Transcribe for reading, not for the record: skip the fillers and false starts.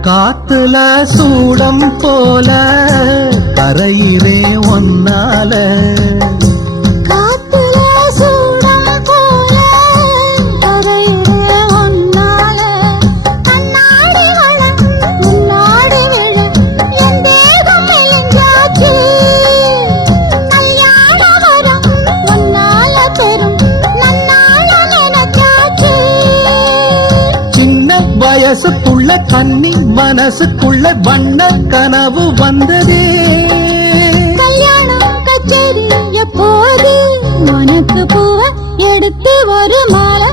காத்துல சூடம் போல கரையிலே ஒன்னால வயசுக்குள்ள கன்னி மனசுக்குள்ள வண்ண கனவு வந்ததே. கல்யாணம் கச்சேரி எப்போது உனக்கு பூவ எடுத்து ஒரு மாலை